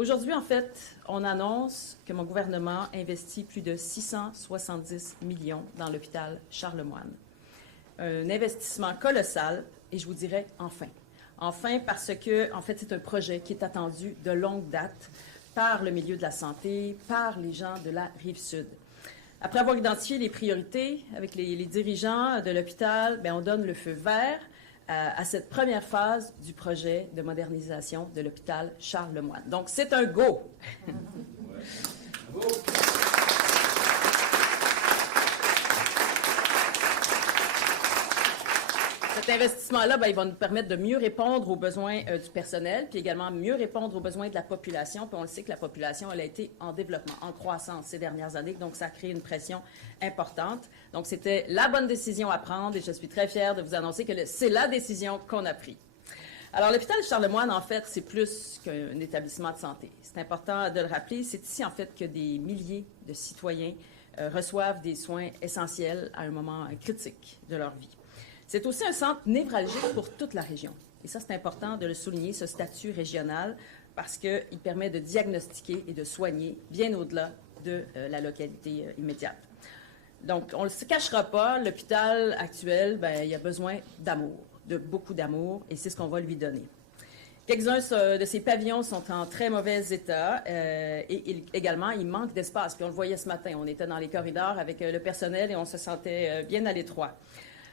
Aujourd'hui, en fait, on annonce que mon gouvernement investit plus de 670 millions dans l'hôpital Charlemagne. Un investissement colossal, et je vous dirais enfin. Enfin parce que, en fait, c'est un projet qui est attendu de longue date par le milieu de la santé, par les gens de la Rive-Sud. Après avoir identifié les priorités avec les dirigeants de l'hôpital, on donne le feu vert à cette première phase du projet de modernisation de l'hôpital Charlemagne. Donc, c'est un go! Cet investissement-là, il va nous permettre de mieux répondre aux besoins du personnel, puis également mieux répondre aux besoins de la population. Puis on le sait que la population, elle a été en développement, en croissance ces dernières années, donc ça a créé une pression importante. Donc c'était la bonne décision à prendre et je suis très fière de vous annoncer que c'est la décision qu'on a prise. Alors l'hôpital Charlemagne, en fait, c'est plus qu'un établissement de santé. C'est important de le rappeler, c'est ici, en fait, que des milliers de citoyens reçoivent des soins essentiels à un moment critique de leur vie. C'est aussi un centre névralgique pour toute la région. Et ça, c'est important de le souligner, ce statut régional, parce qu'il permet de diagnostiquer et de soigner bien au-delà de la localité immédiate. Donc, on ne se cachera pas, l'hôpital actuel, il a besoin d'amour, de beaucoup d'amour, et c'est ce qu'on va lui donner. Quelques-uns de ces pavillons sont en très mauvais état et également, il manque d'espace. Puis on le voyait ce matin, on était dans les corridors avec le personnel et on se sentait bien à l'étroit.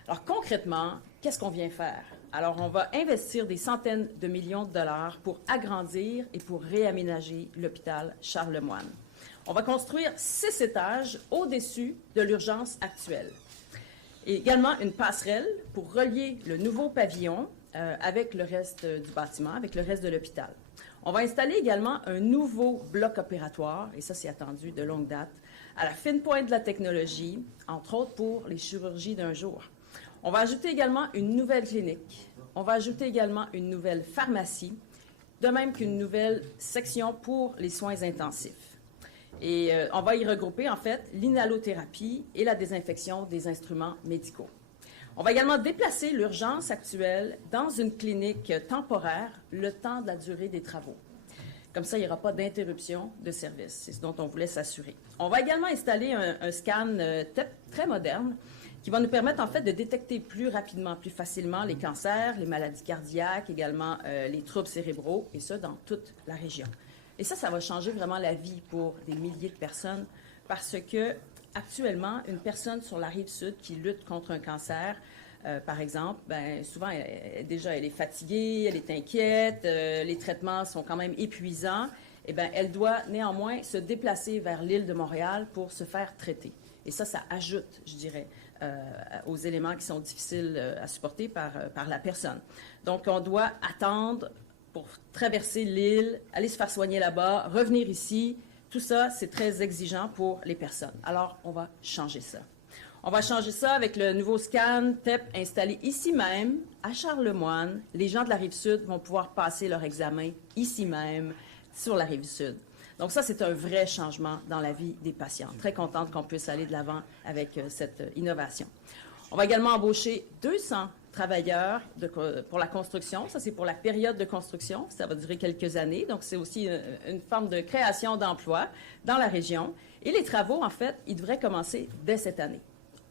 Alors concrètement, qu'est-ce qu'on vient faire? Alors on va investir des centaines de millions de dollars pour agrandir et pour réaménager l'hôpital Charlemagne. On va construire 6 étages au-dessus de l'urgence actuelle. Et également une passerelle pour relier le nouveau pavillon avec le reste du bâtiment, avec le reste de l'hôpital. On va installer également un nouveau bloc opératoire, et ça c'est attendu de longue date, à la fine pointe de la technologie, entre autres pour les chirurgies d'un jour. On va ajouter également une nouvelle clinique. On va ajouter également une nouvelle pharmacie, de même qu'une nouvelle section pour les soins intensifs. Et on va y regrouper, en fait, l'inhalothérapie et la désinfection des instruments médicaux. On va également déplacer l'urgence actuelle dans une clinique temporaire le temps de la durée des travaux. Comme ça, il n'y aura pas d'interruption de service. C'est ce dont on voulait s'assurer. On va également installer un scan très moderne qui va nous permettre, en fait, de détecter plus rapidement, plus facilement les cancers, les maladies cardiaques, également les troubles cérébraux, et ça, dans toute la région. Et ça va changer vraiment la vie pour des milliers de personnes parce que, actuellement, une personne sur la Rive-Sud qui lutte contre un cancer, par exemple, souvent, elle est fatiguée, elle est inquiète, les traitements sont quand même épuisants, et elle doit néanmoins se déplacer vers l'île de Montréal pour se faire traiter. Et ça ajoute, je dirais, aux éléments qui sont difficiles à supporter par la personne. Donc, on doit attendre pour traverser l'île, aller se faire soigner là-bas, revenir ici. Tout ça, c'est très exigeant pour les personnes. Alors, on va changer ça. On va changer ça avec le nouveau scan TEP installé ici même, à Charlemagne. Les gens de la Rive-Sud vont pouvoir passer leur examen ici même, sur la Rive-Sud. Donc ça, c'est un vrai changement dans la vie des patients. Très contente qu'on puisse aller de l'avant avec cette innovation. On va également embaucher 200 travailleurs pour la construction. Ça, c'est pour la période de construction. Ça va durer quelques années. Donc, c'est aussi une forme de création d'emplois dans la région. Et les travaux, en fait, ils devraient commencer dès cette année.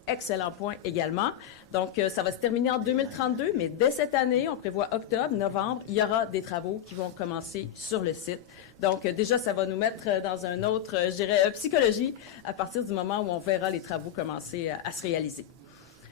Excellent point également. Donc, ça va se terminer en 2032, mais dès cette année, on prévoit octobre, novembre, il y aura des travaux qui vont commencer sur le site. Donc, déjà, ça va nous mettre dans un autre, je dirais, psychologie à partir du moment où on verra les travaux commencer à se réaliser.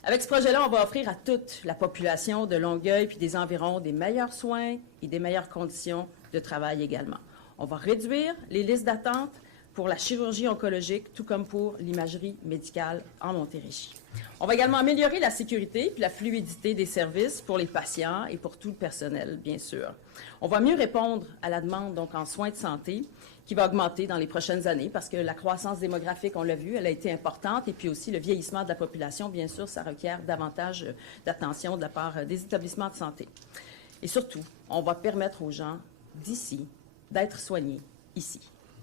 Avec ce projet-là, on va offrir à toute la population de Longueuil puis des environs des meilleurs soins et des meilleures conditions de travail également. On va réduire les listes d'attente pour la chirurgie oncologique, tout comme pour l'imagerie médicale en Montérégie. On va également améliorer la sécurité puis la fluidité des services pour les patients et pour tout le personnel, bien sûr. On va mieux répondre à la demande donc en soins de santé qui va augmenter dans les prochaines années parce que la croissance démographique, on l'a vu, elle a été importante et puis aussi le vieillissement de la population, bien sûr, ça requiert davantage d'attention de la part des établissements de santé. Et surtout, on va permettre aux gens d'ici d'être soignés ici.